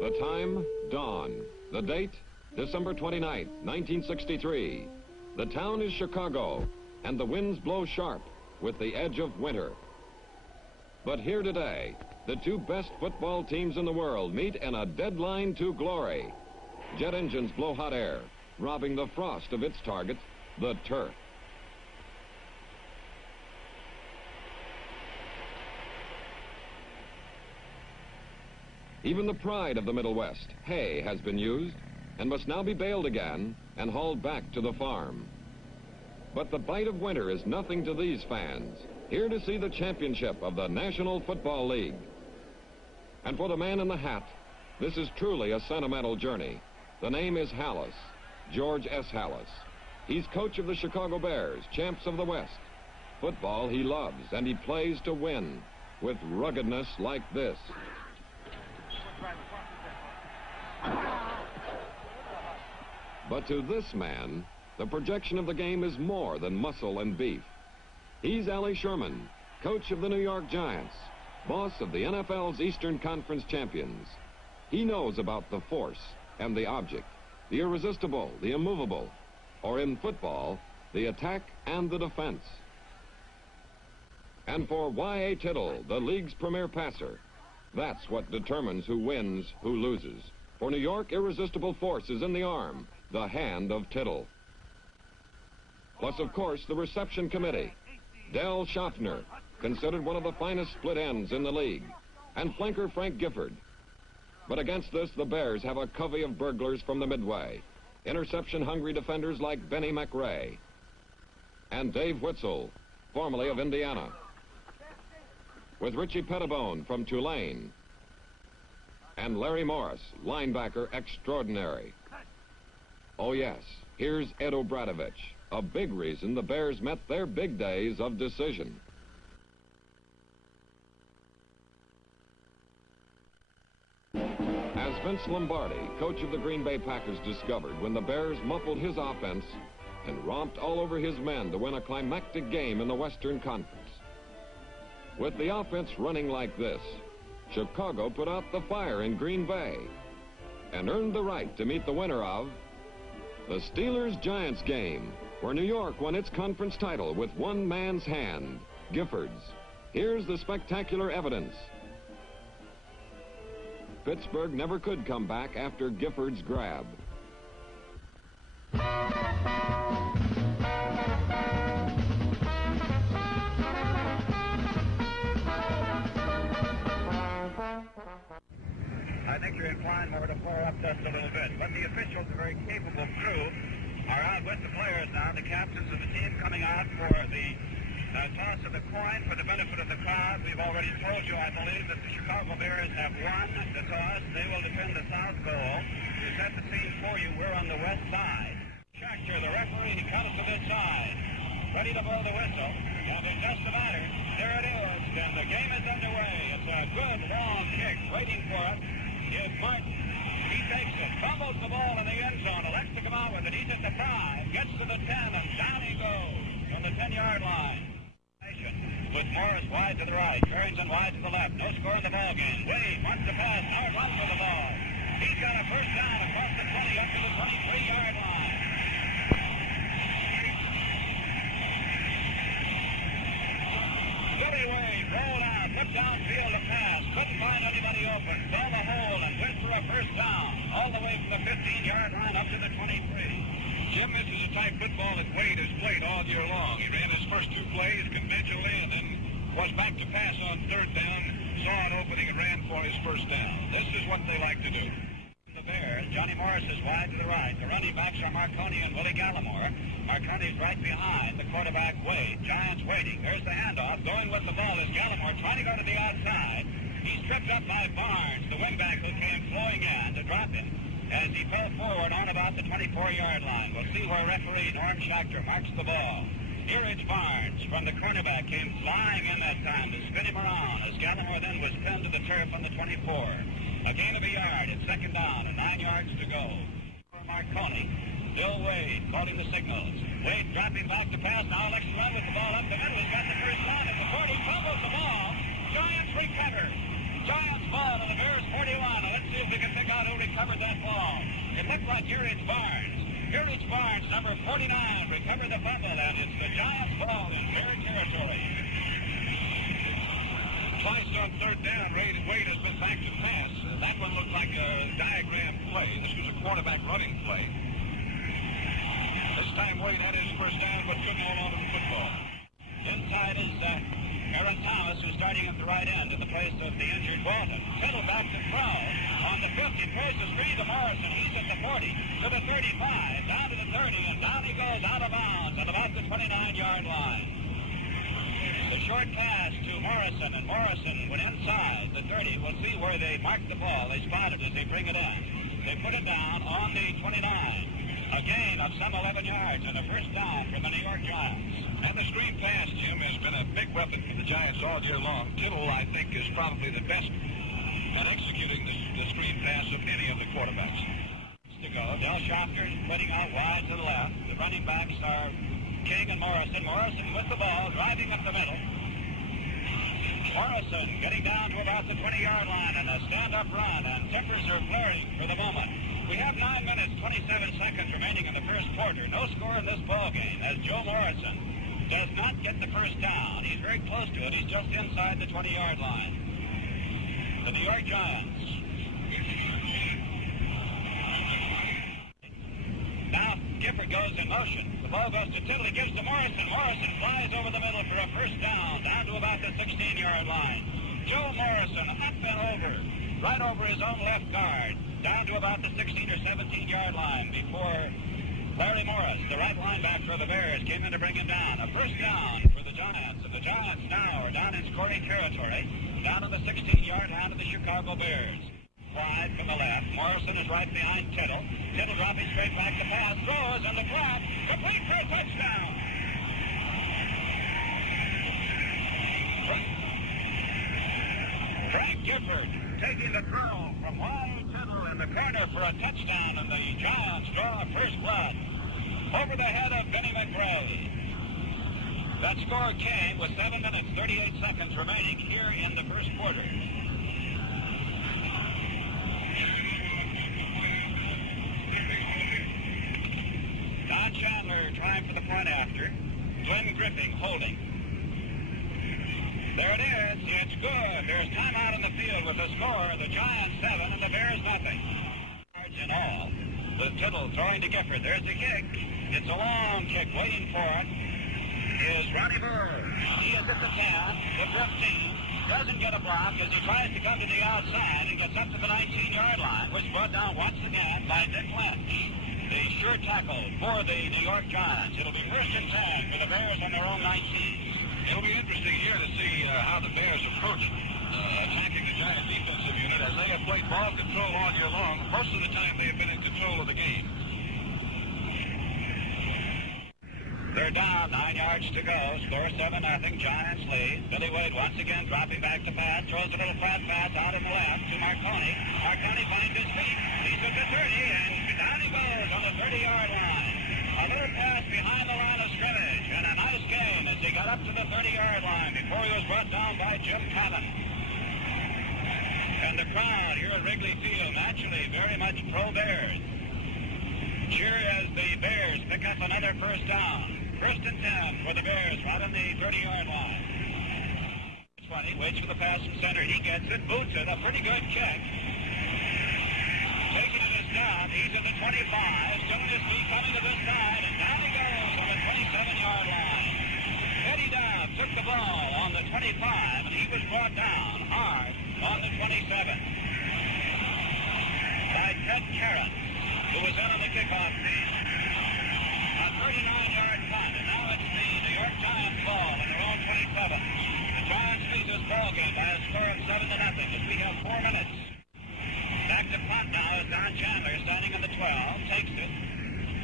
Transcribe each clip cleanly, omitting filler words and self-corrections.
The time, dawn. The date, December 29th, 1963. The town is Chicago, and the winds blow sharp with the edge of winter. But here today, the two best football teams in the world meet in a deadline to glory. Jet engines blow hot air, robbing the frost of its target, the turf. Even the pride of the Middle West, hay, has been used and must now be baled again and hauled back to the farm. But the bite of winter is nothing to these fans, here to see the championship of the National Football League. And for the man in the hat, this is truly a sentimental journey. The name is Halas, George S. Halas. He's coach of the Chicago Bears, champs of the West. Football he loves, and he plays to win, with ruggedness like this. But to this man, the projection of the game is more than muscle and beef. He's Allie Sherman, coach of the New York Giants, boss of the NFL's Eastern Conference champions. He knows about the force and the object, the irresistible, the immovable, or in football, the attack and the defense. And for Y.A. Tittle, the league's premier passer, that's what determines who wins, who loses. For New York, irresistible force is in the arm, the hand of Tittle. Plus, of course, the reception committee. Del Schaffner, considered one of the finest split ends in the league, and flanker Frank Gifford. But against this, the Bears have a covey of burglars from the Midway, interception-hungry defenders like Benny McRae, and Dave Witzel, formerly of Indiana, with Richie Pettibone from Tulane, and Larry Morris, linebacker extraordinary. Oh yes, here's Ed Obradovich, a big reason the Bears met their big days of decision. As Vince Lombardi, coach of the Green Bay Packers, discovered when the Bears muffled his offense and romped all over his men to win a climactic game in the Western Conference. With the offense running like this, Chicago put out the fire in Green Bay and earned the right to meet the winner of the Steelers-Giants game, where New York won its conference title with one man's hand, Gifford's. Here's the spectacular evidence. Pittsburgh never could come back after Gifford's grab. I think you're inclined more to pour up just a little bit. But the officials, a very capable crew, are out with the players now. The captains of the team coming out for the toss of the coin for the benefit of the crowd. We've already told you, I believe, that the Chicago Bears have won the toss. They will defend the south goal. To set the scene for you, we're on the west side. Schachter, the referee, comes to this side, ready to blow the whistle. And in just a matter, there it is, and the game is underway. It's a good long kick waiting for it. Is Martin. He takes it, fumbles the ball in the end zone, elects to come out with it. He's at the 5, gets to the 10, and down he goes from the 10-yard line. With Morris wide to the right, Carrington wide to the left. No score in the ball game. Wade wants to pass, now runs for the ball. He's got a first down across the 20 up to the 23-yard line. Billy Wade rolled out, took downfield to pass, couldn't find anybody open, saw the hole and went for a first down, all the way from the 15-yard line up to the 23. Jim, this is a type football that Wade has played all year long. He ran his first 2 plays conventionally and then was back to pass on 3rd down, saw an opening and ran for his first down. This is what they like to do. The Bears, Johnny Morris is wide to the right. The running backs are Marconi and Willie Gallimore. Marconi's right behind the quarterback Wade. Giants waiting. There's the handoff. Going with the ball is Gallimore trying to go to the outside. He's tripped up by Barnes, the wingback who came flowing in to drop him as he fell forward on about the 24-yard line. We'll see where referee Norm Schachter marks the ball. Here it's Barnes from the cornerback, came flying in that time to spin him around as Gallimore then was pinned to the turf on the 24. A gain of a yard. It's 2nd down and 9 yards to go. For Marconi, still Wade calling the signals. Wade dropping back to pass. Now elects to run with the ball up the middle. He's got the first down at the 40. Fumbles the ball. Giants recover. Giants ball to the Bears 41. Let's see if we can pick out like here it's Barnes. Here it's Barnes, number 49, recovered the fumble, and it's the Giants' ball in fair territory. Twice on third down, Wade has been back to pass. That one looked like a diagram play. This was a quarterback running play. This time Wade had his first down, but couldn't hold on to the football. Inside is Aaron Thomas, who's starting at the right end in the place of the injured Walton. Tittle back to throw. On the 50, throws the screen to Morrison. He's at the 40, to the 35, down to the 30, and down he goes out of bounds at about the 29-yard line. The short pass to Morrison, and Morrison went inside the 30. We'll see where they mark the ball. They spot it as they bring it in. They put it down on the 29. A gain of some 11 yards and a first down for the New York Giants. And the screen pass, Jim, has been a big weapon for the Giants all year long. Tittle, I think, is probably the best at executing the screen pass of any of the quarterbacks. To go, Del Schofter putting out wide to the left. The running backs are King and Morrison. Morrison with the ball, driving up the middle. Morrison getting down to about the 20-yard line and a stand-up run, and tempers are flaring for the moment. We have 9 minutes, 27 seconds remaining in the first quarter. No score in this ball game as Joe Morrison does not get the first down. He's very close to it. He's just inside the 20-yard line. The New York Giants. Now Gifford goes in motion. The ball goes to Tittle. He gives to Morrison. Morrison flies over the middle for a first down, down to about the 16-yard line. Joe Morrison up and over, right over his own left guard, down to about the 16 or 17-yard line before Larry Morris, the right linebacker of the Bears, came in to bring him down. A first down for the Giants, and the Giants now are down in scoring territory, down on the 16-yard line of the Chicago Bears. Wide from the left. Morrison is right behind Tittle. Tittle dropping straight back to pass, throws on the flat, complete for a touchdown. Frank Gifford taking the throw from wide Tittle in the corner for a touchdown, and the Giants draw first blood over the head of Benny McRae. That score came with 7 minutes, 38 seconds remaining here in the first quarter. Don Chandler trying for the point after. Glenn Griffin holding. There it is. It's good. There's time out in the field with the score. The Giants 7 and the Bears nothing. Yards in all. The Tittle throwing to Gifford. There's the kick. It's a long kick. Waiting for it is Ronnie Bird. He is at the 10, the 15. Doesn't get a block as he tries to come to the outside and gets up to the 19-yard line, which brought down once again by Dick Lynch. The sure tackle for the New York Giants. It'll be first and 10 for the Bears on their own 19. It'll be interesting here to see how the Bears approach attacking the Giants defensive unit, as they have played ball control all year long. Most of the time they have been in control of the game. They're down, 9 yards to go. Score 7-0. Giants lead. Billy Wade once again dropping back to pass. Throws a little flat pass out in the left to Marconi. Marconi finds his feet. He's at the 30, and down he goes on the 30-yard line. A little pass behind the line of scrimmage, and a nice gain as he got up to the 30-yard line before he was brought down by Jim Collins. And the crowd here at Wrigley Field naturally very much pro-Bears. Cheer as the Bears pick up another first down. First and 10 for the Bears right on the 30-yard line. 20, waits for the pass from center. He gets it, boots it, a pretty good kick. Taking it is down. He's at the 25. Still in his feet, coming to this side, and down he goes on the 27-yard line. Eddie Dobb took the ball on the 25, and he was brought down hard on the 27 by Ted Carrot, who was in on the kickoff team. A 39-yard punt, and now it's the New York Giants ball in their own 27. The Giants lead this ball game by a score of 7-0 as we have 4 minutes. Back to punt now is Don Chandler standing on the 12, takes it.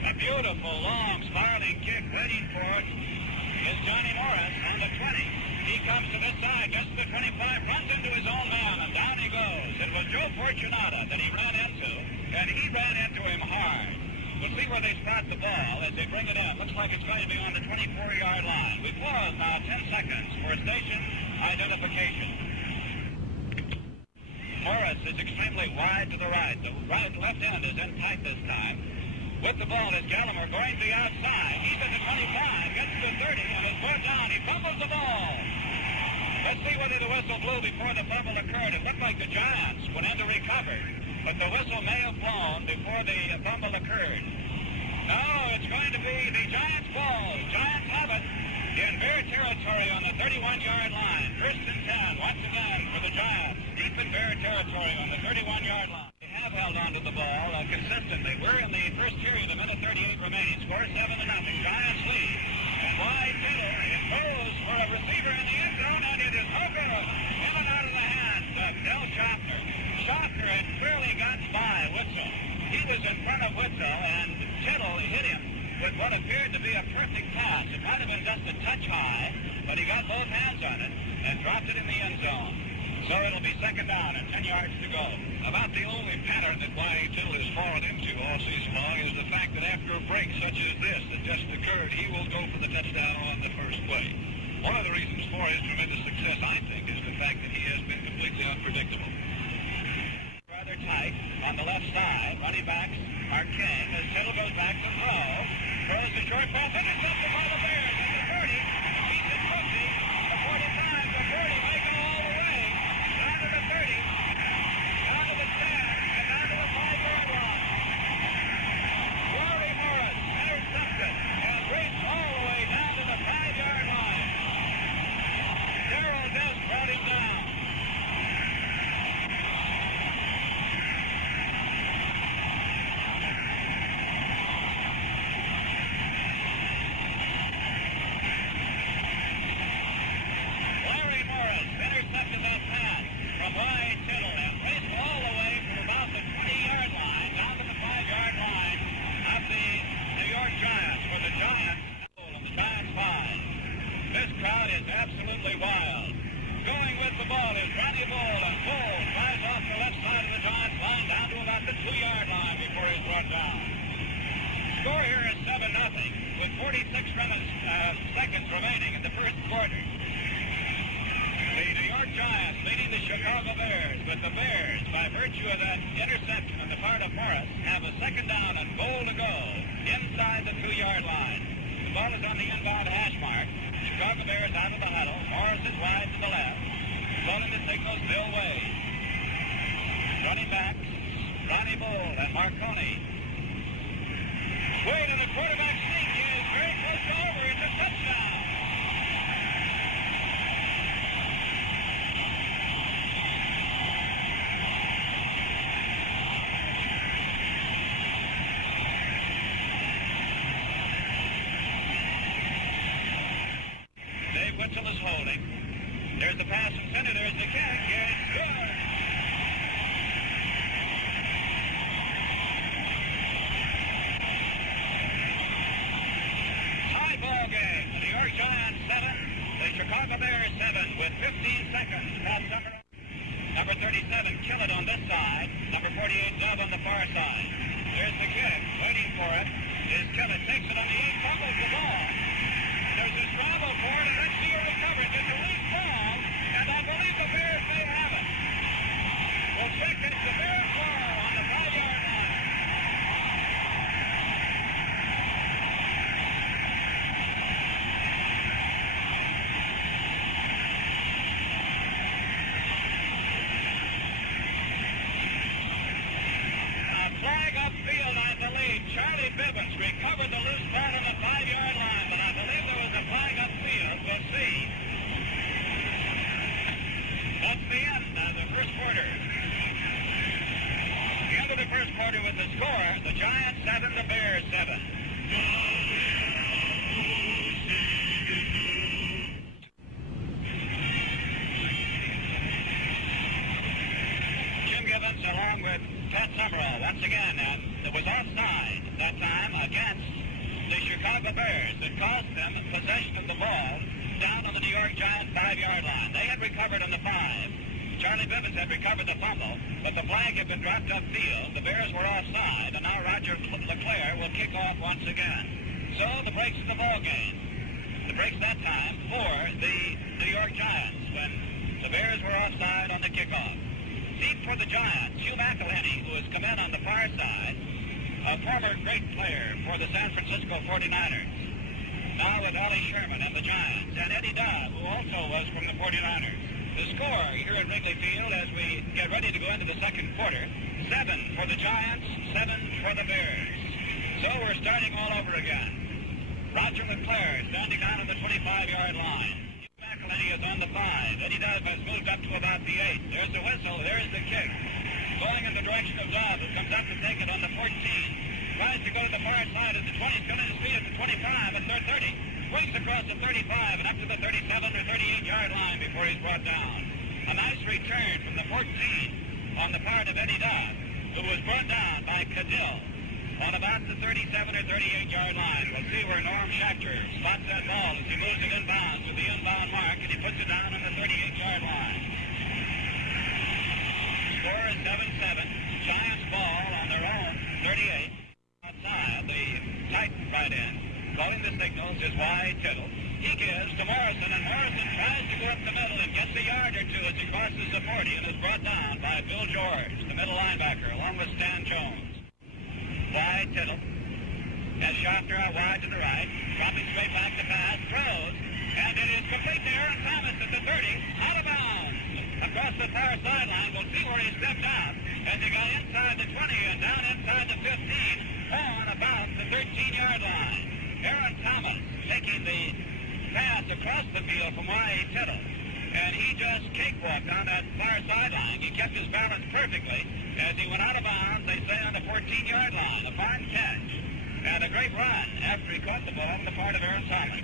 A beautiful, long, spiraling kick waiting for it is Johnny Morris on the 20. He comes to this side, gets to the 25, runs into his own man, and down he goes. It was Joe Fortunata that he ran into, and he ran into him hard. We'll see where they spot the ball as they bring it in. Looks like it's going to be on the 24-yard line. We pause now 10 seconds for station identification. Morris is extremely wide to the right. The left end is in tight this time. With the ball is Gallagher going to the outside. He's at the 25, gets to the 30, and is brought down. He fumbles the ball. Let's see whether the whistle blew before the fumble occurred. It looked like the Giants went in to recover, but the whistle may have blown before the fumble occurred. No, it's going to be the Giants' ball. Giants have it in Bear territory on the 31-yard line. First and 10, once again for the Giants. Deep in Bear territory on the 31-yard line. They have held on to the ball consistently. We're in the first period, a minute 38 remaining. Score 7-0. Giants lead. And wide Tittle, it goes for a receiver in the end zone, and it is no good. In and out of the hands of Del Schaffner. Schaffner had clearly gotten by Witzel. He was in front of Witzel, and Tittle hit him with what appeared to be a perfect pass. It might have been just a touch high, but he got both hands on it and dropped it in the end zone. So it'll be second down and 10 yards to go. About the only pattern that Y.A. Tittle has fallen into all season long is the fact that after a break such as this that just occurred, he will go for the touchdown on the first play. One of the reasons for his tremendous success, I think, is the fact that he has been completely unpredictable. Rather tight on the left side. Running backs are King as Tittle goes back to throw. Throws the short pass, intercepted by the Bears at the 30. He's at 50, the 45, the 40, may go all the way. Down to the 30, down to the 10, and down to the 5-yard line. Larry Morris intercepted and raced all the way down to the 5-yard line. Darrell Dest brought him down. Absolutely wild. Going with the ball is Ronnie Bull, and Bull flies off the left side of the Giants line down to about the 2-yard line before he's brought down. Score here is 7-0 with 46 seconds remaining in the first quarter. The New York Giants leading the Chicago Bears, but the Bears, by virtue of that interception on the part of Morris, have a second down and goal to go inside the 2-yard line. The ball is on the inbound hash mark. Chicago Bears out of the huddle. Morris is wide to the left. Blowing the signals, Bill Wade. Running backs, Ronnie Bull and Marconi. Wade and the quarterback sneak is very close to over. It's a touchdown. Witzel is holding. There's the pass from center. There's the kick. It's good. Tie ball game. The New York Giants 7. The Chicago Bears 7 with 15 seconds. Pass number 37. Killett on this side. Number 48. Dove on the far side. There's the kick. Waiting for it is Killett. Takes it on the 8. Fumbles the ball. There's a scramble for it, and let's see her recover. It's a loose ball, and I believe the Bears may have it. We'll check it. The Bears ball on the 5-yard line. A flag upfield, I believe. Charlie Bibbins recovered the loose part on the 5-yard line, but I believe there was a flag upfield. We'll see. That's the end of the first quarter. The end of the first quarter with the score, the Giants 7, the Bears 7. Jim Gibbons along with Pat Summerall once again, and it was offside that time against the Chicago Bears that cost them possession of the ball down on the New York Giants 5-yard line. They had recovered on the 5. Charlie Bibbins had recovered the fumble, but the flag had been dropped upfield. The Bears were offside, and now Roger LeClaire will kick off once again. So the breaks in the ball game. The breaks that time for the New York Giants when the Bears were offside on the kickoff. Deep for the Giants, Hugh McElhenney, who has come in on the far side, a former great player for the San Francisco 49ers. Now with Ollie Sherman and the Giants, and Eddie Dodd, who also was from the 49ers. The score here at Wrigley Field as we get ready to go into the second quarter, 7 for the Giants, 7 for the Bears. So we're starting all over again. Roger McClure standing down on the 25-yard line. McElhenney is on the 5. Eddie Dodd has moved up to about the 8. There's the whistle. There's the kick. Going in the direction of Dodd, who comes up to take it on the 14. Tries to go to the far side at the 20. He's going to speed at the 25 and 30. Swings across the 35 and up to the 37 or 38-yard line before he's brought down. A nice return from the 14 on the part of Eddie Dodd, who was brought down by Cadill on about the 37 or 38-yard line. We'll see where Norm Schachter spots that ball as he moves it inbounds to the inbound mark, and he puts it down on the 38-yard line. Score is 7-7. Giants ball on their own 38. Outside, the Titan right in. Calling the signals is Wyatt Tittle. He gives to Morrison, and Morrison tries to go up the middle and gets a yard or two as he crosses the 40 and is brought down by Bill George, the middle linebacker, along with Stan Jones. Wyatt Tittle has Schachter out wide to the right, dropping straight back to pass, throws, and it is complete to Aaron Thomas at the 30, out of bounds. Across the far sideline, we'll see where he stepped out as he got inside the 20 and down inside the 15 on about the 13-yard line. Aaron Thomas taking the pass across the field from Wyatt Tittle, and he just cakewalked on that far sideline. He kept his balance perfectly as he went out of bounds, they say, on the 14-yard line. A fine catch and a great run after he caught the ball on the part of Aaron Thomas.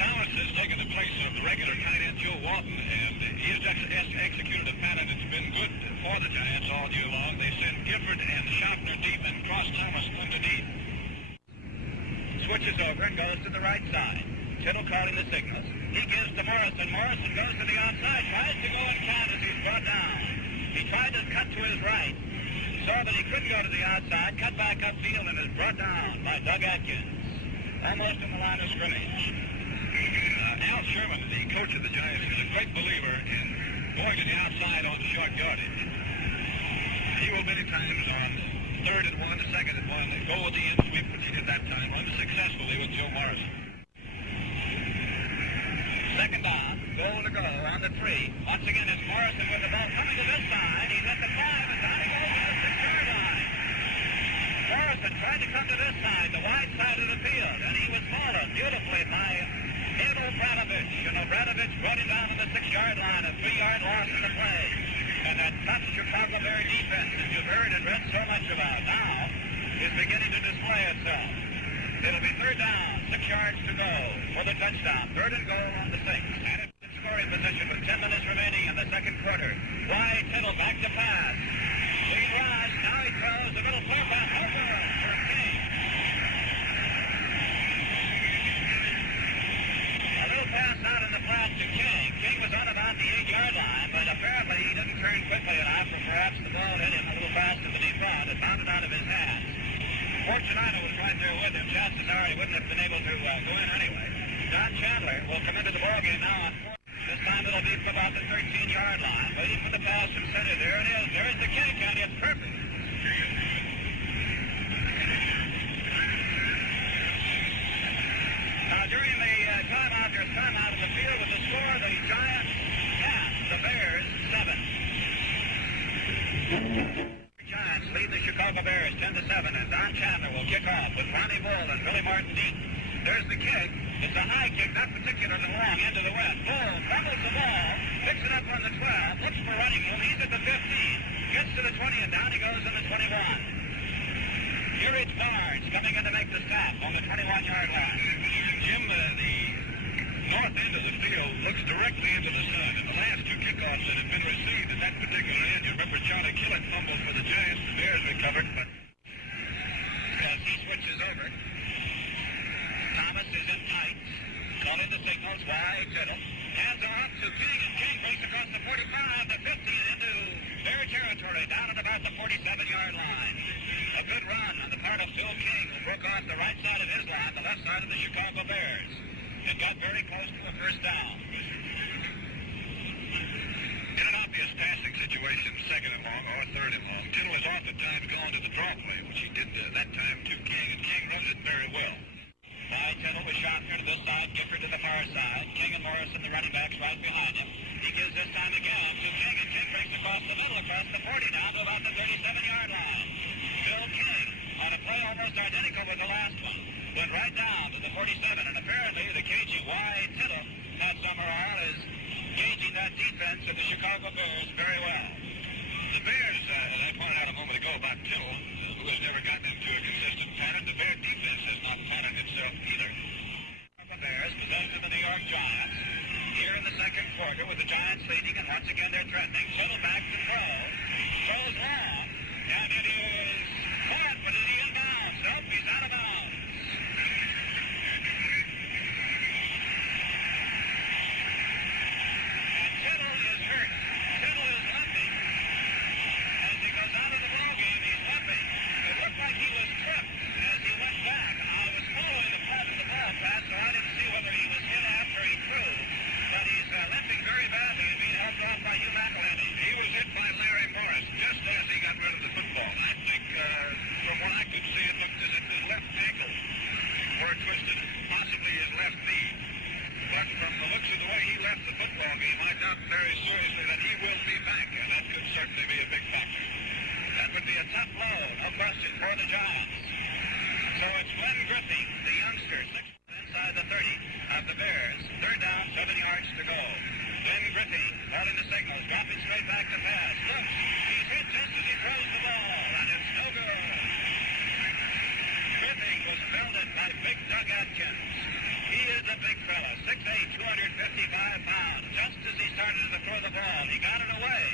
Thomas has taken the place of the regular tight end Joe Walton, and he has executed a pattern that's been good for the Giants all year long. They send Gifford and Schachter deep and cross Thomas underneath. Switches over and goes to the right side. Tittle calling the signals. He gives to Morrison. Morrison goes to the outside, tries to go in count as he's brought down. He tried to cut to his right, saw that he couldn't go to the outside, cut back upfield, and is brought down by Doug Atkins, almost in the line of scrimmage. Al Sherman, the coach of the Giants, is a great believer in going to the outside on short yardage. He will many times on 3rd and 1, the 2nd and 1, go with the end sweep, which he did that time unsuccessfully with Joe Morrison. Second down, goal to go on the 3. Once again, it's Morrison with the ball coming to this side. He's at the 5, and down he goes to the 6-yard line. Morrison tried to come to this side, the wide side of the field, and he was followed beautifully by Abel Bradovich. You know, Bradovich brought him down to the 6-yard line, a 3-yard loss in the play. And that tough Chicago Bear defense that you've heard and read so much about now is beginning to display itself. It'll be 3rd down, 6 yards to go for the touchdown. 3rd and goal on the 6. And it's in scoring position with 10 minutes remaining in the second quarter. Wyatt Tittle back to pass. Lead rush. Now he throws the middle fullback over for King. A little pass out in the flat to King. King was on about the 8-yard line, but apparently he didn't turn quickly enough, or perhaps the ball hit him a little faster than he thought. It bounded out of his hands. Fortunato was right there with him. Chances are he wouldn't have been able to go in anyway. Don Chandler will come into the ballgame now on 4. This time it'll be from about the 13-yard line. Waiting for the pass from center. There it is. There's the kick, and it's perfect. Now, during the timeout, there's timeout in the field with the score. The Giants 10, the Bears 7. Giants lead the Chicago Bears 10-7, and Don Chandler will kick off with Ronnie Bull and Billy Martin deep. There's the kick. It's a high kick, not particularly long, into the west. Bull fumbles the ball, picks it up on the 12, looks for running room. He's at the 15, gets to the 20, and down he goes on the 21. Here it's Barnes coming in to make the stop on the 21-yard line. Jim, the north end of the field looks directly into the sun, and the last 2 kickoffs that have been received at that particular end, you remember Charlie Killett fumbled for the Giants, the Bears recovered, but as he switches over, Thomas is in tight, calling the signals, Wyatt Tittle, hands off to King, and King breaks across the 45, the 50, into Bear territory, down at about the 47-yard line. A good run on the part of Phil King, who broke off the right side of his line, the left side of the Chicago Bears. It got very close to a first down. in an obvious passing situation, second and long or third and long. Tittle has oftentimes gone to the draw play, which he did that time to King, and King runs it very well. Tittle with Schaffner to this side, Gifford to the far side. King and Morrison, the running backs, right behind him. He gives this time again to King, and King breaks across the middle, across the 40 down to about the 37-yard line. Bill King, on a play almost identical with the last one, went right down to the 47, and apparently the cagey Y. Tittle, Pat Summerall, is gauging that defense of the Chicago Bears very well. The Bears, as I pointed out a moment ago about Tittle, who has never gotten into a consistent pattern, the Bear defense has not patterned itself either. The Bears possess of the New York Giants. Here in the second quarter with the Giants leading, and once again they're threatening. Tittle back to throw. Throws long, and it is caught, but is he in bounds? Nope, he's out of bounds. And Tittle is hurt. Tittle is limping. As he goes out of the ballgame, he's limping. It looked like he was tripped as he went back. I was following the path of the ball pass, so I didn't see whether he was hit after he threw. But he's limping very badly and being helped off by Hugh McElhenney. He was hit by Larry Morris just as he got rid of the football. I think, from what I could see, it looked as if his left ankle were twisted, possibly his left knee. But from the looks of the way he left the football game, I doubt very seriously that he will be back, and that could certainly be a big factor. That would be a tough blow, no question, for the Giants. So it's Glenn Griffey, the youngster, 6 inside the 30 of the Bears. Third down, 7 yards to go. Glenn Griffey, calling the signals, dropping straight back to pass. Looks, he's hit just as he throws the ball, and it's no good. Griffey was fielded by Big Doug Atkins. He is a big fella, 6'8", 255 pounds. Just as he started to throw the ball, he got it away.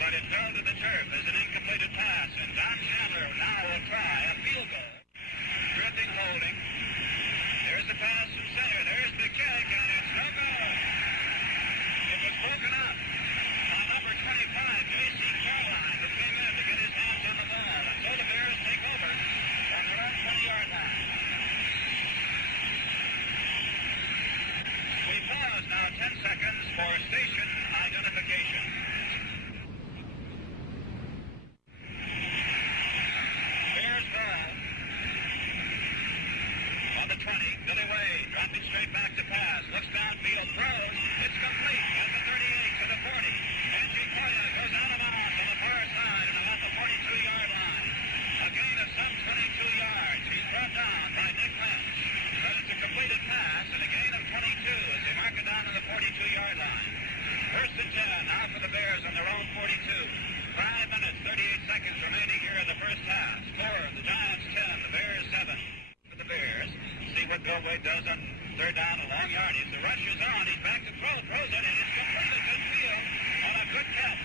But it fell to the turf as an incompleted pass, and Don Chandler now will try a field goal. Griffey holding. There's the pass from center. There's the kick, and it's no good. It was broken up by number 25, J.C. Caroline, who came in to get his hands on the ball. And so the Bears take over on their own 20-yard line. We pause now 10 seconds for station identification. Bears ball on the 20. Billy Wade dropping straight back to pass. Looks downfield, throws. It's complete at the 38 to the 40. Angie Coya goes out of bounds on the far side and about the 42-yard line. A gain of some 22 yards. He's brought down by Nick Lynch. But it's a completed pass and a gain of 22 as they mark it down to the 42-yard line. First and 10 now for the Bears on their own 42. 5 minutes, 38 seconds remaining here in the first half. Score, the Giants 10, the Bears 7. For the Bears, see what Bill Wade does on third down and long yardage. The rush is on. He's back to throw. Throws it, and it's completed to field on a good catch.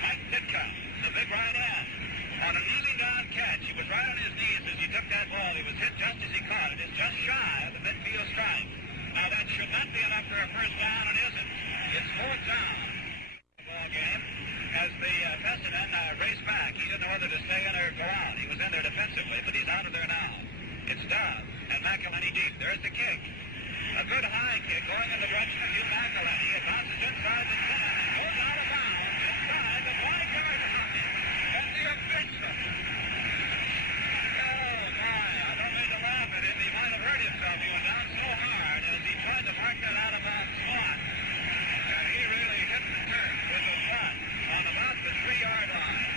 Mike Ditka, the big right end, on a kneeling down catch. He was right on his knees as he took that ball. He was hit just as he caught it. It's just shy of the midfield strike. Now, that should not be enough for a first down. It isn't. It's fourth down. Ball game as the Fessenden raced back. He didn't know whether to stay in or go out. He was in there defensively, but he's out of there now. It's Dove and McElhenney deep. There's the kick. A good high kick going in the direction of Hugh McElhenney. It bounces inside the 10 and goes out of bounds inside the 5-yard line. And the official. Oh, my. I don't mean to laugh at him. He might have hurt himself. He went down so hard as he tried to mark that out of bounds spot. And he really hit the turf with the front on about the 3-yard line.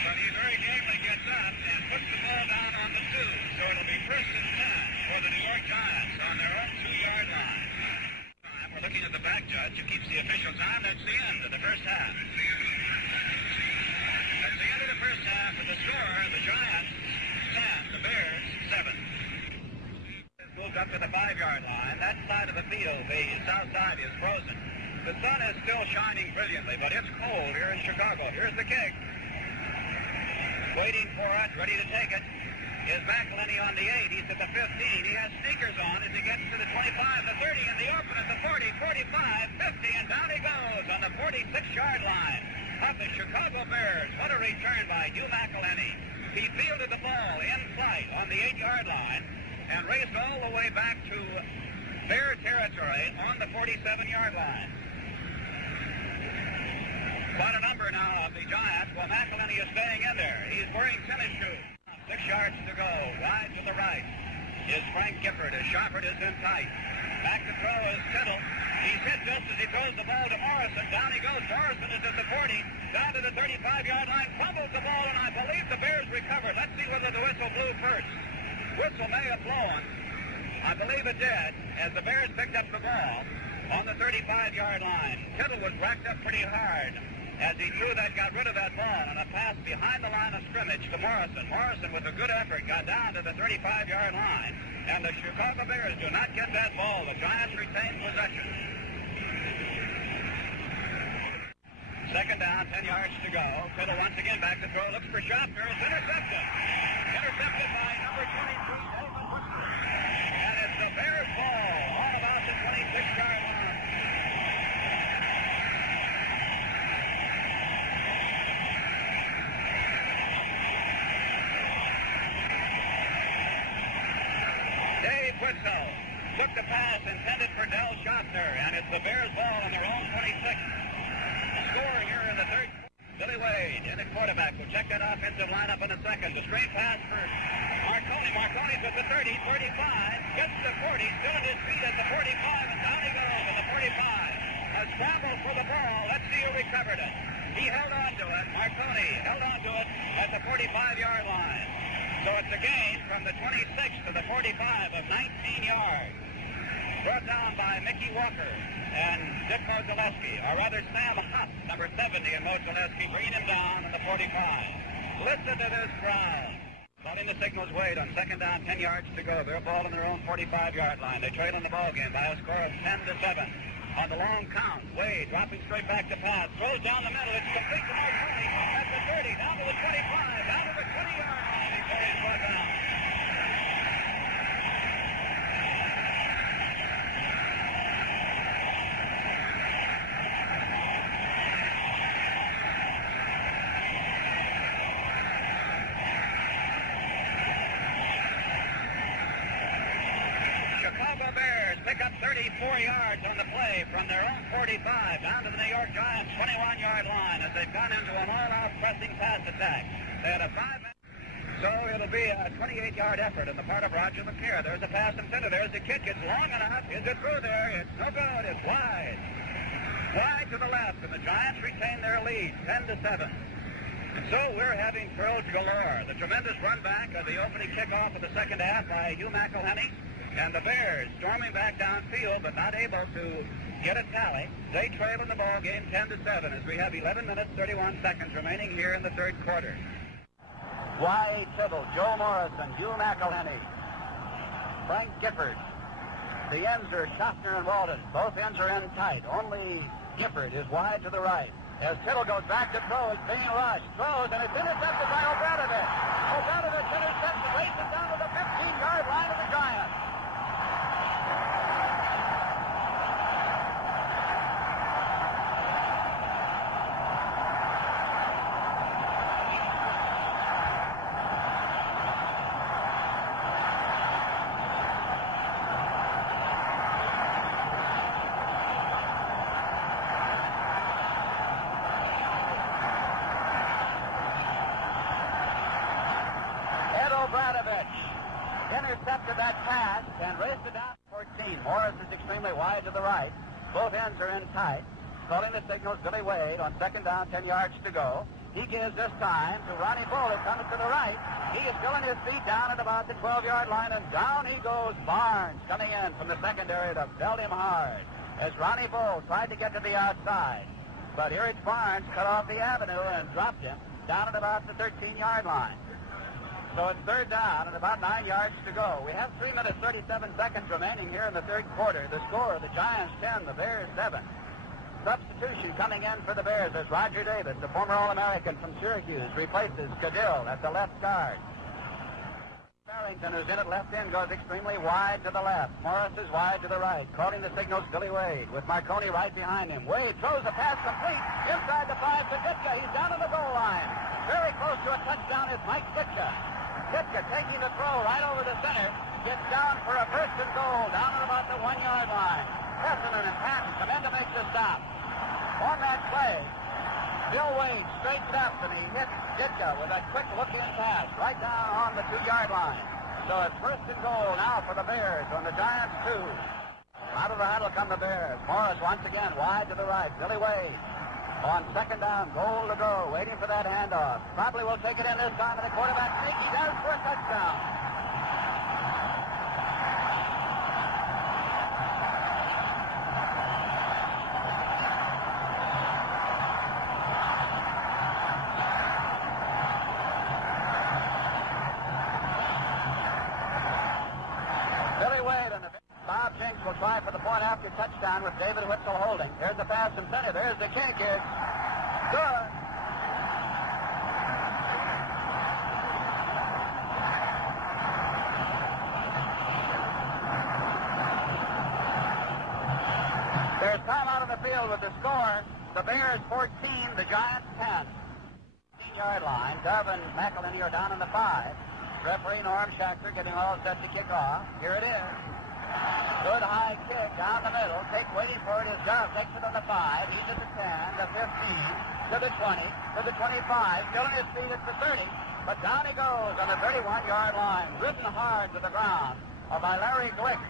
But he very gamely gets up and puts the ball down on the 2. So it'll be first and 10 for the New York Giants on their own 2-yard line. We're looking at the back judge who keeps the official time. That's the end of the first half. That's the end of the first half. With the score, the Giants 10, the Bears 7. Moved up to the 5-yard line. That side of the field, the south side, is frozen. The sun is still shining brilliantly, but it's cold here in Chicago. Here's the kick. Waiting for it, ready to take it, is McElhenney on the 8. He's at the 15. He has sneakers on as he gets to the 25, the 30, and the open at the 40, 45, 50, and down he goes on the 46-yard line of the Chicago Bears. What a return by Hugh McElhenney. He fielded the ball in flight on the 8-yard line and raced all the way back to Bear territory on the 47-yard line. Quite a number now of the Giants. Well, McElhenney is staying in there. He's wearing tennis shoes. 6 yards to go. Wide to the right is Frank Gifford as Schaffert is in tight. Back to throw is Tittle. He's hit just as he throws the ball to Morrison. Down he goes. Morrison is at the 40. Down to the 35-yard line. Fumbles the ball, and I believe the Bears recovered. Let's see whether the whistle blew first. Whistle may have blown. I believe it did, as the Bears picked up the ball on the 35-yard line. Tittle was racked up pretty hard as he threw that, got rid of that ball, and a pass behind the line of scrimmage to Morrison. Morrison, with a good effort, got down to the 35-yard line, and the Chicago Bears do not get that ball. The Giants retain possession. Second down, 10 yards to go. Tittle once again back to throw, looks for Schaffner. It's intercepted. Intercepted by number 23, Coleman Woodson. And it's the Bears ball, all about the 26-yard line. Witzel took the pass intended for Del Schaffner, and it's the Bears ball on their own 26. Score here in the third. Billy Wade in the quarterback. We'll check that offensive lineup in a second. The screen pass for Marconi. Marconi's at the 30, 45, gets to 40, still at his feet at the 45, and down he goes at the 45. A scramble for the ball. Let's see who recovered it. He held on to it. Marconi held on to it at the 45-yard line. So it's a gain from the 26 to the 45 of 19 yards. Brought down by Mickey Walker and Dick Mozileski, or rather Sam Huff, number 70, and Mozileski bringing him down in the 45. Listen to this crowd. Calling the signals Wade on second down, 10 yards to go. They're ball on their own 45-yard line. They trail in the ball game by a score of 10-7. On the long count, Wade dropping straight back to pass. Throws down the middle. It's complete to Marconi at the 30, down to the 25, down to the 20-yard line. He's brought down. Chicago Bears pick up 34 yards on the play from their own 45 down to the New York Giants 21-yard line as they've gone into an all-out pressing pass attack. They had a 5-minute. So it'll be a 28-yard effort on the part of Roger McCare. There's a pass intended. There's the kick. It's long enough. Is it through there? It's no good. It's wide. Wide to the left, and the Giants retain their lead, 10-7. And so we're having thrills galore. The tremendous run back of the opening kickoff of the second half by Hugh McElhenney, and the Bears storming back downfield but not able to get a tally. They trail in the ball game 10-7 as we have 11 minutes, 31 seconds remaining here in the third quarter. Y. Tittle, Joe Morrison, Hugh McElhenney, Frank Gifford. The ends are Schaffner and Walden. Both ends are in tight. Only Gifford is wide to the right. As Tittle goes back to throw, it's being rushed. Throws, and it's intercepted by Obradovich. Obradovich intercepts and races down to the 15-yard line of the Giants. Intercepted that pass and raced it down 14. Morris is extremely wide to the right. Both ends are in tight. Calling the signals, Billy Wade on second down, 10 yards to go. He gives this time to Ronnie Bull, who comes to the right. He is still in his feet down at about the 12-yard line, and down he goes. Barnes coming in from the secondary to belt him hard as Ronnie Bull tried to get to the outside. But here it's Barnes cut off the avenue and dropped him down at about the 13-yard line. So it's third down and about 9 yards to go. We have 3 minutes, 37 seconds remaining here in the third quarter. The score, the Giants 10, the Bears 7. Substitution coming in for the Bears as Roger Davis, the former All-American from Syracuse, replaces Cadill at the left guard. Barrington, who's in at left end, goes extremely wide to the left. Morris is wide to the right. Calling the signals, Billy Wade, with Marconi right behind him. Wade throws a pass complete inside the 5 to Ditka. He's down on the goal line. Very close to a touchdown is Mike Ditka. Ditka taking the throw right over the center. Gets down for a first and goal down at about the 1-yard line. Pesselman and Patton come in to make the stop. On that play, Bill Wade straightens up, and he hits Ditka with a quick look-in pass right down on the 2-yard line. So it's first and goal now for the Bears on the Giants 2. Out of the huddle come the Bears. Morris once again wide to the right. Billy Wade on second down, goal to go, waiting for that handoff. Probably will take it in this time, and the quarterback sneak. He does for a touchdown. Bob Jenks will try for the point after touchdown with David Whitzel holding. There's the pass from center. There's the kick. It's good. There's time out on the field with the score. The Bears 14, the Giants 10. 15-yard line. Dove and McElhenney are down on the 5. Referee Norm Schachter getting all set to kick off. Here it is. Good high kick down the middle. Waiting for it is Dove. Takes it on the 5. He's at the 10, the 15, to the 20, to the 25. Still in his feet at the 30. But down he goes on the 31-yard line. Ridden hard to the ground by Larry Glick.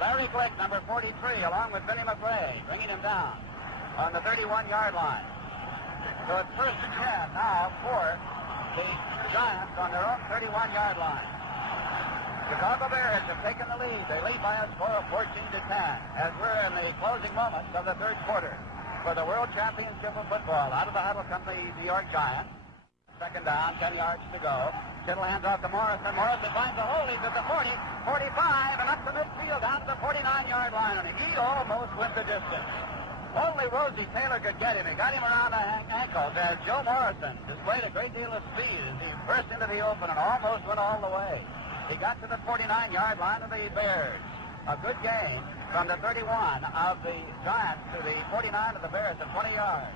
Larry Glick, number 43, along with Vinnie McRae, bringing him down on the 31-yard line. So it's first and 10 now for the Giants on their own 31-yard line. Chicago Bears have taken the lead. They lead by a score of 14-10 as we're in the closing moments of the third quarter for the World Championship of Football. Out of the huddle come the New York Giants. Second down, 10 yards to go. Kittle hands off to Morrison. Morrison finds a hole. He's at the 40, 45, and up the midfield down to the 49-yard line. And he almost went the distance. Only Rosie Taylor could get him. He got him around the ankles as Joe Morrison displayed a great deal of speed as he burst into the open and almost went all the way. He got to the 49-yard line of the Bears. A good game from the 31 of the Giants to the 49 of the Bears at 20 yards.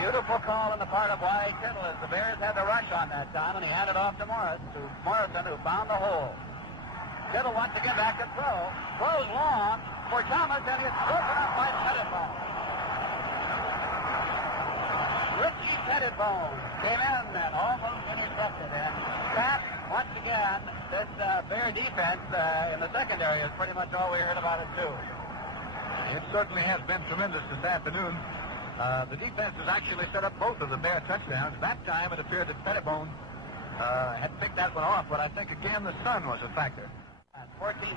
Beautiful call on the part of Y.A. Kittle as the Bears had the rush on that time, and he handed off to Morrison, who found the hole. Kittle once again back to throw. Throws long for Thomas, and it's broken up by Pettibone. Richie Pettibone came in and almost intercepted. And that, once again, this Bear defense in the secondary is pretty much all we heard about it, too. It certainly has been tremendous this afternoon. The defense has actually set up both of the Bear touchdowns. That time it appeared that Pettibone had picked that one off, but I think, again, the sun was a factor. 14-10.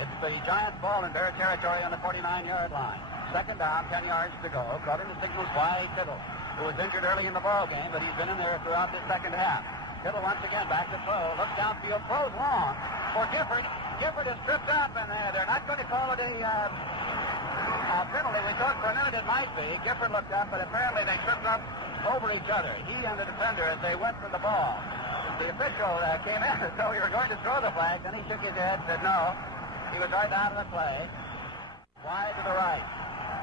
It's the Giants' ball in Bear territory on the 49-yard line. Second down, 10 yards to go. Caught in the signals Y.A. Kittle, who was injured early in the ball game, but he's been in there throughout the second half. Kittle once again back to throw. Looks downfield, throws long for Gifford. Gifford is tripped up, and they're not going to call it a penalty. We thought for a minute it might be. Gifford looked up, but apparently they tripped up over each other. He and the defender as they went for the ball. The official came in as though he were going to throw the flag. Then he shook his head, said no. He was right out of the play. Wide to the right.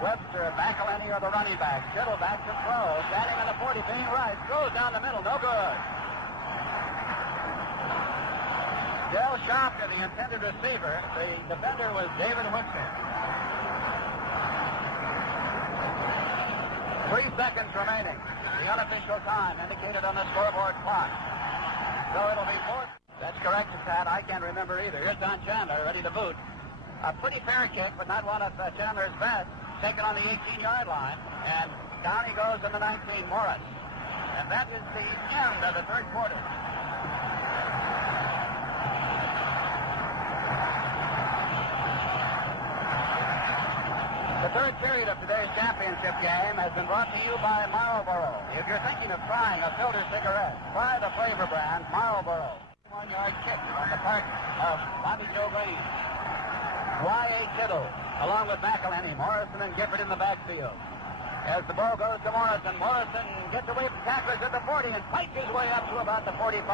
Webster, McElhenney are the running back. Kittle back to throw. Standing on the 40, being right. Throws down the middle. No good. Del Shopka, the intended receiver. The defender was David Whitson. 3 seconds remaining. The unofficial time indicated on the scoreboard clock. So it'll be 4. That's correct, Pat. I can't remember either. Here's Don Chandler ready to boot. A pretty fair kick, but not one of Chandler's best. Taken on the 18-yard line. And down he goes in the 19, Morris. And that is the end of the third quarter. The third period of today's championship game has been brought to you by Marlboro. If you're thinking of trying a filter cigarette, try the flavor brand Marlboro. 1-yard kick on the part of Bobby Joe Green. Y.A. Kittle, along with McElhenney, Morrison, and Gifford in the backfield. As the ball goes to Morrison, Morrison gets away from tacklers at the 40 and fights his way up to about the 45.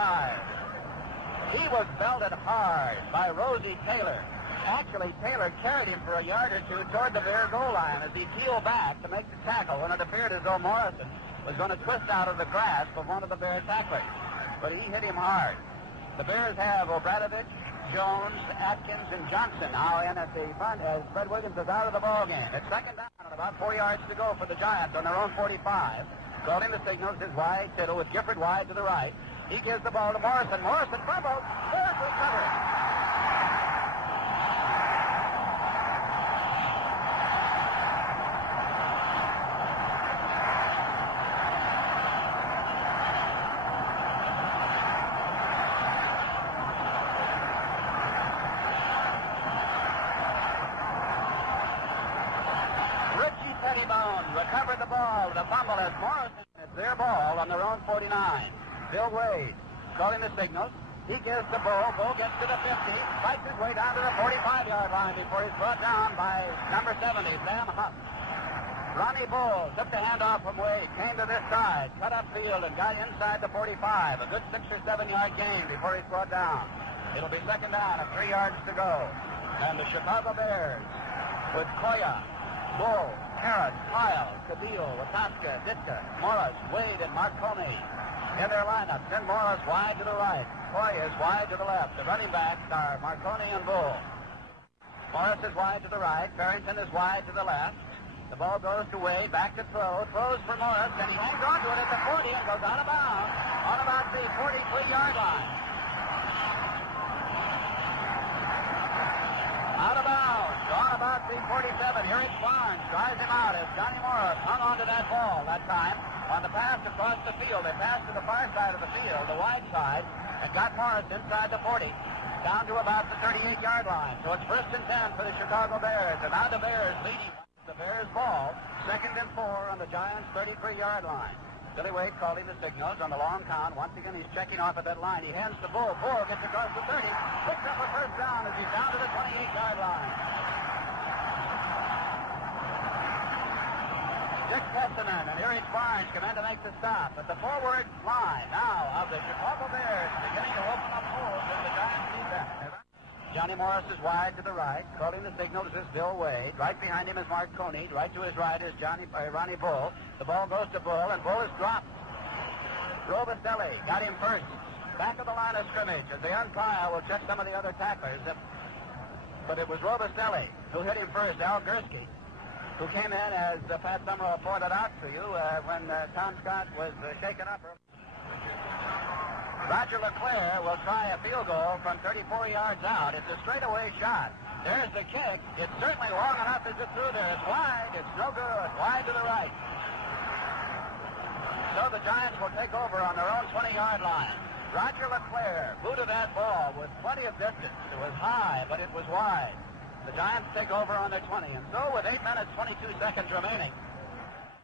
He was belted hard by Rosie Taylor. Actually, Taylor carried him for a yard or two toward the Bear goal line as he peeled back to make the tackle when it appeared as though Morrison was going to twist out of the grasp of one of the Bear tacklers. But he hit him hard. The Bears have Obradovich, Jones, Atkins, and Johnson now in at the front as Fred Williams is out of the ball game. It's second down and about 4 yards to go for the Giants on their own 45. Calling the signals is wide Tittle with Gifford wide to the right. He gives the ball to Morrison. Morrison fumbles. There's recovered. Recovered the ball. The fumble is Morrison. It's their ball on their own 49. Bill Wade calling the signals. He gives to Bull. Bull gets to the 50. Fights his way down to the 45-yard line before he's brought down by number 70, Sam Huff. Ronnie Bull took the handoff from Wade, came to this side, cut up field, and got inside the 45. A good 6 or 7 yard gain before he's brought down. It'll be second down and 3 yards to go. And the Chicago Bears with Koya, Bull, Harris, Kyle, Cabile, Wataska, Ditka, Morris, Wade, and Marconi in their lineup. Send Morris wide to the right. Coy is wide to the left. The running backs are Marconi and Bull. Morris is wide to the right. Farrington is wide to the left. The ball goes to Wade, back to throw. Throws for Morris, and he hangs on to it at the 40 and goes out of bounds on about the 43-yard line. Out of bounds, on about the 47. Eric Barnes drives him out as Johnny Morris hung onto that ball that time on the pass across the field. They passed to the far side of the field, the wide side, and got Morris inside the 40, down to about the 38-yard line. So it's first and 10 for the Chicago Bears, and now the Bears leading the Bears ball, second and 4 on the Giants' 33-yard line. Billy Wade calling the signals on the long count. Once again, he's checking off at that line. He hands the Bull. Bull gets across the 30. Picks up a first down as he's down to the 28-yard line. Dick Tessinen and Eric Barnes come in to make the stop. But the forward line now of the Chicago Bears beginning to open up holes in the Giants' defense. Johnny Morris is wide to the right. Calling the signals is Bill Wade. Right behind him is Marconi. Right to his right is Ronnie Bull. The ball goes to Bull, and Bull is dropped. Robistelli got him first. Back of the line of scrimmage as the umpire will check some of the other tacklers. But it was Robistelli who hit him first. Al Gursky, who came in, as Pat Summerall pointed out to you, when Tom Scott was shaken up. Roger LeClaire will try a field goal from 34 yards out. It's a straightaway shot. There's the kick. It's certainly long enough as it's through there. It's wide. It's no good. Wide to the right. So the Giants will take over on their own 20-yard line. Roger LeClaire booted that ball with plenty of distance. It was high, but it was wide. The Giants take over on their 20. And so with 8 minutes, 22 seconds remaining,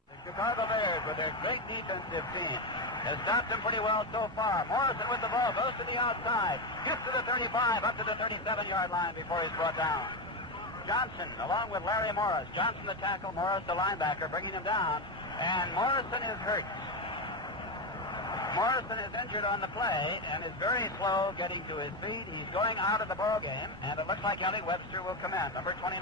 the Chicago Bears, with their great defensive team, has stopped him pretty well so far. Morrison with the ball, goes to the outside, gets to the 35, up to the 37-yard line before he's brought down. Johnson, along with Larry Morris. Johnson the tackle, Morris the linebacker, bringing him down. And Morrison is hurt. Morrison is injured on the play and is very slow getting to his feet. He's going out of the ball game, and it looks like Ellie Webster will come in, number 29.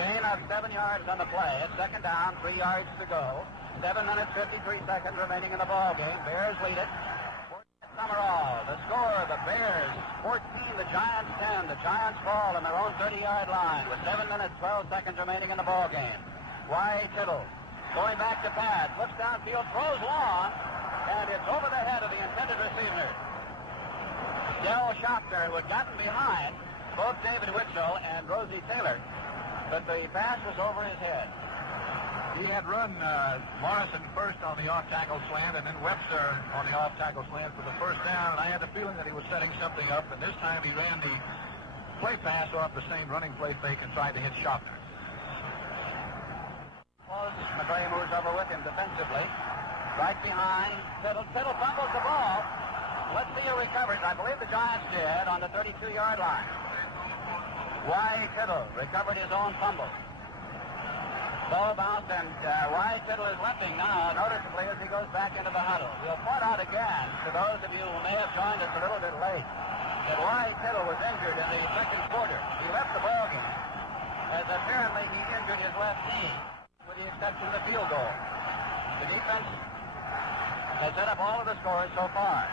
Gain of 7 yards on the play. It's second down, 3 yards to go. 7 minutes, 53 seconds remaining in the ball game. Bears lead it. Summerall, the score, the Bears 14, the Giants 10. The Giants fall on their own 30-yard line with 7 minutes, 12 seconds remaining in the ball game. Y. Tittle going back to pass, flips downfield, throws long, and it's over the head of the intended receiver. Del Schachter, who had gotten behind both David Whitlow and Rosie Taylor, but the pass was over his head. He had run Morrison first on the off-tackle slant and then Webster on the off-tackle slant for the first down, and I had the feeling that he was setting something up, and this time he ran the play pass off the same running play fake and tried to hit Schachter. McRae moves over with him defensively. Right behind Tittle. Tittle fumbles the ball. Let's see who recovers. I believe the Giants did on the 32-yard line. Y. Tittle recovered his own fumble. Ball bounced, and Y. Tittle is limping now noticeably as he goes back into the huddle. We'll point out again to those of you who may have joined us a little bit late that Y. Tittle was injured in the second quarter. He left the ball game as apparently he injured his left knee, with the exception of the field goal. The defense has set up all of the scores so far.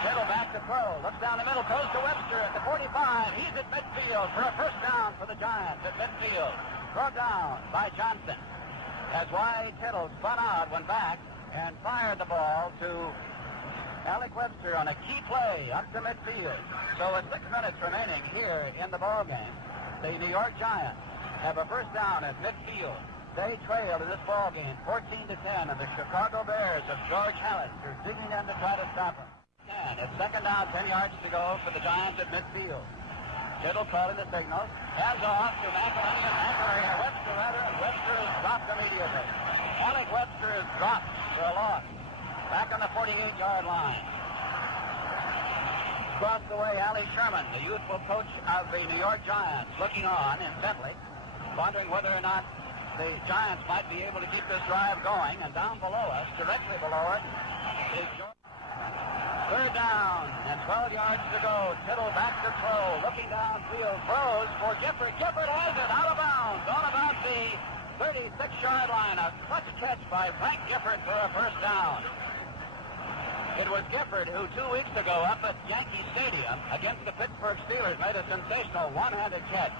Tittle back to throw. Looks down the middle. Throws to Webster at the 45. He's at midfield for a first down for the Giants at midfield. Thrown down by Johnson. As Y. Tittle spun out, went back, and fired the ball to Alec Webster on a key play up to midfield. So with 6 minutes remaining here in the ball game, the New York Giants have a first down at midfield. They trail in this ball game 14-10, and the Chicago Bears of George Halas are digging in to try to stop them. And it's second down, 10 yards to go for the Giants at midfield. Tittle calling the signal. Hands off to McElhinney, and McElhinney, Webster rather, and Webster is dropped immediately. Alec Webster is dropped for a loss. Back on the 48-yard line. Across the way, Ali Sherman, the youthful coach of the New York Giants, looking on intently, wondering whether or not the Giants might be able to keep this drive going. And down below us, directly below it, is third down and 12 yards to go. Tittle back to throw, looking downfield, throws for Gifford. Gifford has it out of bounds on about the 36-yard line. A clutch catch by Frank Gifford for a first down. It was Gifford who 2 weeks ago up at Yankee Stadium against the Pittsburgh Steelers made a sensational one-handed catch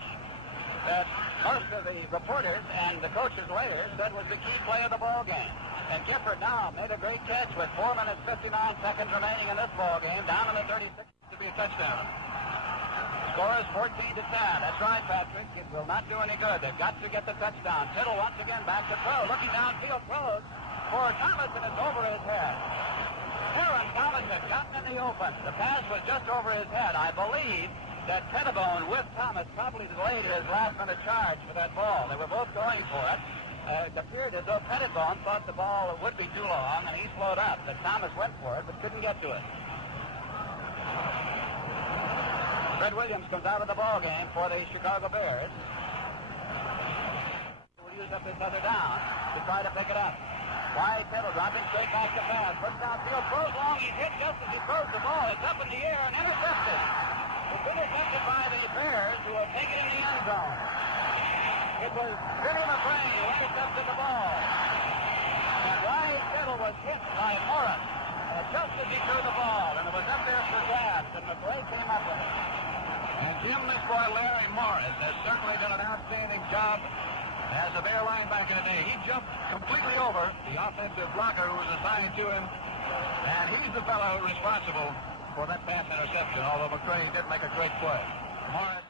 that most of the reporters and the coaches later said was the key play of the ball game. And Gifford now made a great catch with 4 minutes, 59 seconds remaining in this ball game, down in the 36 to be a touchdown. Score is 14-10. That's right, Patrick. It will not do any good. They've got to get the touchdown. Tittle once again back to throw. Looking downfield, throws for Thomas, and it's over his head. Aaron Thomas had gotten in the open. The pass was just over his head. I believe that Pettibone with Thomas probably delayed his last-minute charge for that ball. They were both going for it. It appeared as though Pettibone thought the ball would be too long, and he slowed up. That Thomas went for it, but couldn't get to it. Fred Williams comes out of the ball game for the Chicago Bears. We'll use up this other down to try to pick it up. Y. Tittle dropping straight back to pass. Puts downfield, throws long. He's hit just as he throws the ball. It's up in the air and intercepted. It's intercepted by the Bears, who have taken it in the end zone. It was Billy McCray who intercepted the ball. And Y. Tittle was hit by Morris just as he threw the ball. And it was up there for grabs, and McCray came up with it. And Jim, this boy Larry Morris has certainly done an outstanding job as a Bear linebacker today. He jumped completely over the offensive blocker who was assigned to him. And he's the fellow responsible for that pass interception, although McCray did make a great play. Morris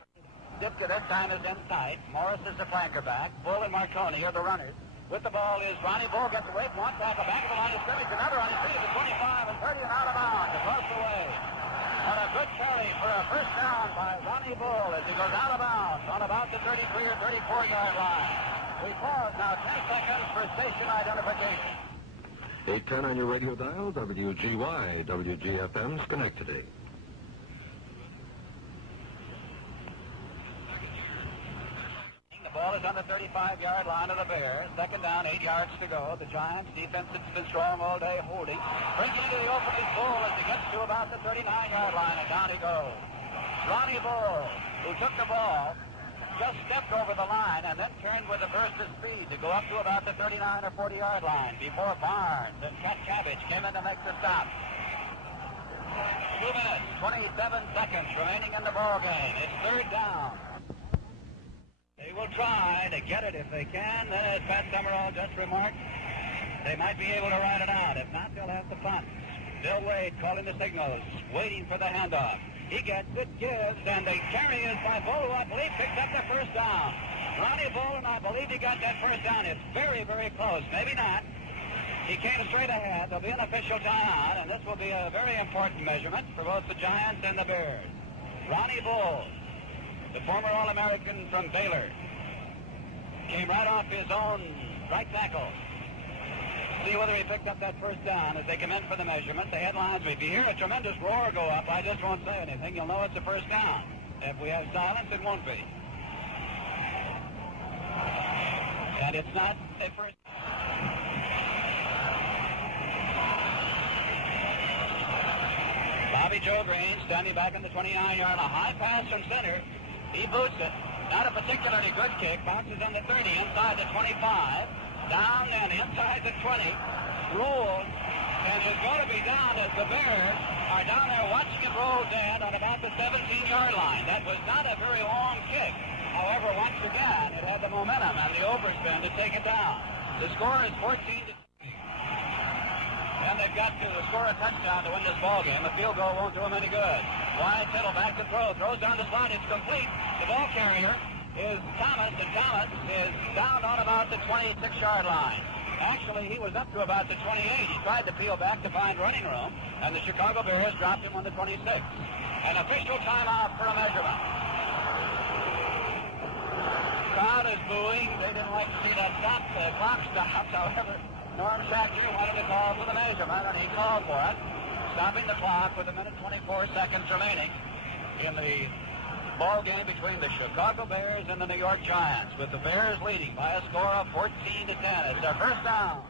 dipped to this time is inside. Morris is the flanker back. Bull and Marconi are the runners. With the ball is Ronnie Bull, gets away from one tackle, back of the line of scrimmage, another on his feet at 25 and 30 and out of bounds across the way. On a good carry for a first down by Ronnie Bull as he goes out of bounds on about the 33 or 34-yard line. We pause now 10 seconds for station identification. 810 on your radio dial, WGY, WGFM, Schenectady. The ball is on the 35-yard line of the Bears. Second down, 8 yards to go. The Giants' defense has been strong all day, holding. Bringing to the open is Bull as he gets to about the 39-yard line, and down he goes. Ronnie Bull, who took the ball, just stepped over the line and then turned with a burst of speed to go up to about the 39 or 40-yard line before Barnes and Chet Cabbage came in to make the stop. 2 minutes, 27 seconds remaining in the ball game. It's third down. They will try to get it if they can. Then, as Pat Summerall just remarked, they might be able to ride it out. If not, they'll have to punt. Bill Wade calling the signals, waiting for the handoff. He gets it, gives, and the carry is by Bull, who I believe picked up the first down. Ronnie Bull, and I believe he got that first down. It's very, very close. Maybe not. He came straight ahead. There'll be an official timeout, and this will be a very important measurement for both the Giants and the Bears. Ronnie Bull, the former All-American from Baylor, came right off his own right tackle. See whether he picked up that first down as they come in for the measurement. The headlines, if you hear a tremendous roar go up, I just won't say anything. You'll know it's a first down. If we have silence, it won't be. And it's not a first. Bobby Joe Green standing back in the 29-yard, a high pass from center. He boots it. Not a particularly good kick. Bounces on the 30, inside the 25. Down and inside the 20. Rolls and is going to be down as the Bears are down there watching it roll dead on about the 17-yard line. That was not a very long kick. However, once again, it had the momentum and the overspin to take it down. The score is 14-2. And they've got to score a touchdown to win this ball game. A field goal won't do them any good. Wyatt Tittle back to throw. Throws down the slot. It's complete. The ball carrier is Thomas, and Thomas is down on about the 26-yard line. Actually, he was up to about the 28. He tried to peel back to find running room, and the Chicago Bears dropped him on the 26. An official timeout for a measurement. Crowd is booing. They didn't like to see that stop. The clock stopped. However, Norm Schachter wanted to call for the measurement, and he called for it, stopping the clock with 1:24 remaining in the ball game between the Chicago Bears and the New York Giants, with the Bears leading by a score of 14-10. It's their first down.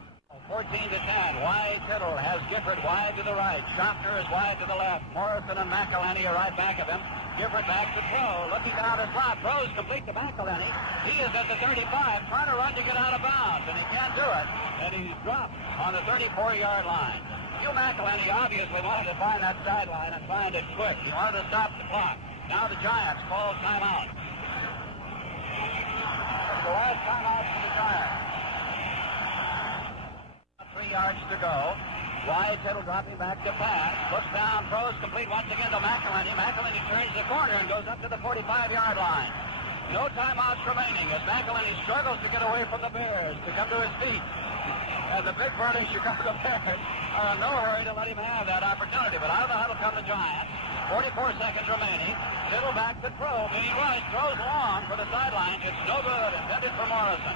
14-10. Wyatt Tittle has Gifford wide to the right. Schachter is wide to the left. Morrison and McElhenney are right back of him. Gifford back to throw. Looking down the slot. Throws complete to McElhenney. He is at the 35, trying to run to get out of bounds, and he can't do it. And he's dropped on the 34-yard line. Hugh McElhenney obviously wanted to find that sideline and find it quick. He wanted to stop the clock. Now the Giants call timeout. It's the last timeout for the Giants. 3 yards to go. Wyatt Tittle dropping back to pass. Looks down, throws complete once again to McElhenney. McElhenney turns the corner and goes up to the 45-yard line. No timeouts remaining as McElhenney struggles to get away from the Bears to come to his feet. And the big burning Chicago Bears are in no hurry to let him have that opportunity. But out of the huddle come the Giants. 44 seconds remaining. Tittle back to throw. Being rushed, throws long for the sideline. It's no good. Intended for Morrison.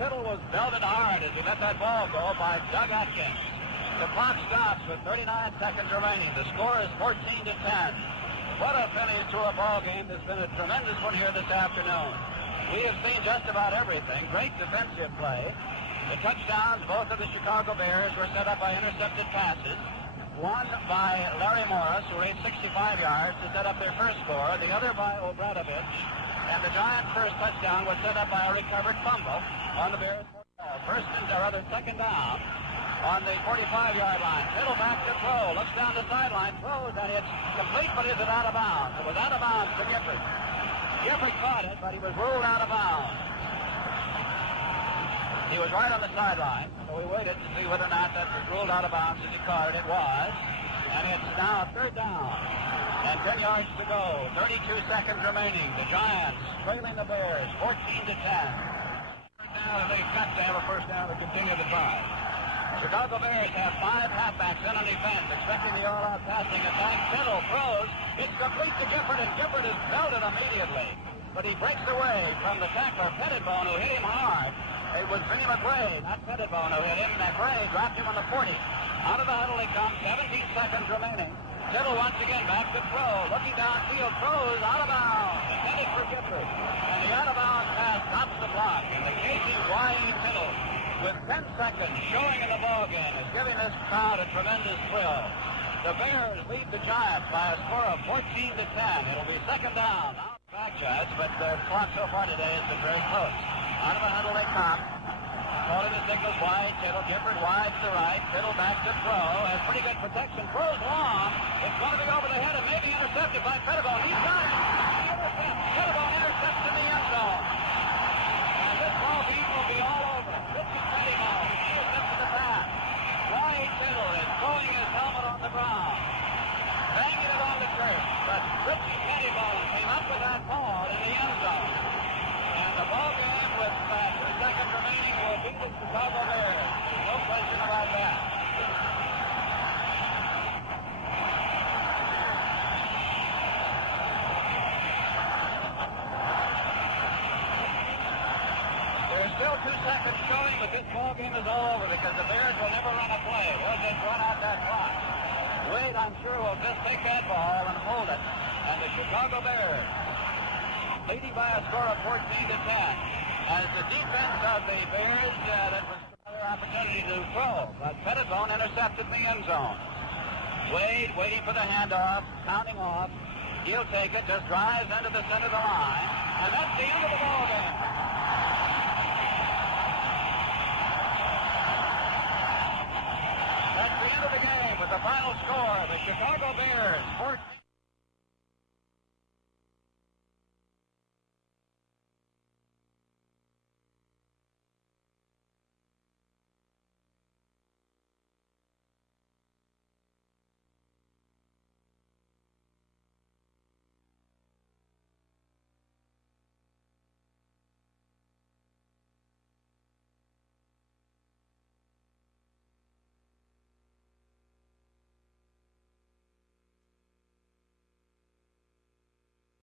Tittle was belted hard as he let that ball go by Doug Atkins. The clock stops with 39 seconds remaining. The score is 14-10. What a finish to a ball game. There's been a tremendous one here this afternoon. We have seen just about everything. Great defensive play. The touchdowns, both of the Chicago Bears, were set up by intercepted passes. One by Larry Morris, who raced 65 yards to set up their first score. The other by Obradovich. And the Giants' first touchdown was set up by a recovered fumble on the Bears' ball. First and rather second down on the 45-yard line. Tittle back to throw. Looks down the sideline. Throws, and it's complete, but is it out of bounds? It was out of bounds for Gifford. Gifford caught it, but he was ruled out of bounds. He was right on the sideline, so we waited to see whether or not that was ruled out of bounds as he caught it. It was. And it's now third down. And 10 yards to go. 32 seconds remaining. The Giants trailing the Bears 14-10. Now they've got to have a first down to continue the drive. Chicago Bears have 5 halfbacks in on defense, expecting the all-out passing attack. Tittle throws. It's complete to Gifford, and Gifford is belted immediately. But he breaks away from the tackler, Pettibone, who hit him hard. It was Vinnie McRae, not Pettibone, who hit him. McRae dropped him on the 40. Out of the huddle he comes, 17 seconds remaining. Tittle once again back to throw. Looking downfield, throws out of bounds. Intended for Gifford. And the out-of-bounds pass stops the block. And the Casey Wyatt Tittle, with 10 seconds showing in the ballgame, is giving this crowd a tremendous thrill. The Bears lead the Giants by a score of 14-10. It'll be second down. Now back, Giants, but the clock so far today has been very close. Out of the huddle they come. Calling the signals wide. Tittle, Gifford wide to the right. Tittle back to throw. Has pretty good protection. Throws long. It's going to be over the head and maybe intercepted by Pettibone. He's got it. Pettibone intercepts in the end zone. And this ball game will be all over. Richie Pettibone intercepted the pass. Wyatt Tittle is throwing his helmet on the ground. Banging it on the turf. But Richie Pettibone came up with that ball in the end zone. And the ball game with 2 seconds remaining will beat the Chicago Bears. No question about that. There's still 2 seconds showing, but this ball game is all over because the Bears will never run a play. They'll just run out that clock. Wade, I'm sure, will just take that ball and hold it. And the Chicago Bears, leading by a score of 14-10. As the defense of the Bears, that was another opportunity to throw, but Pettibone intercepted in the end zone. Wade waiting for the handoff, counting off. He'll take it, just drives into the center of the line, and that's the end of the ball game. That's the end of score. The Chicago Bears 14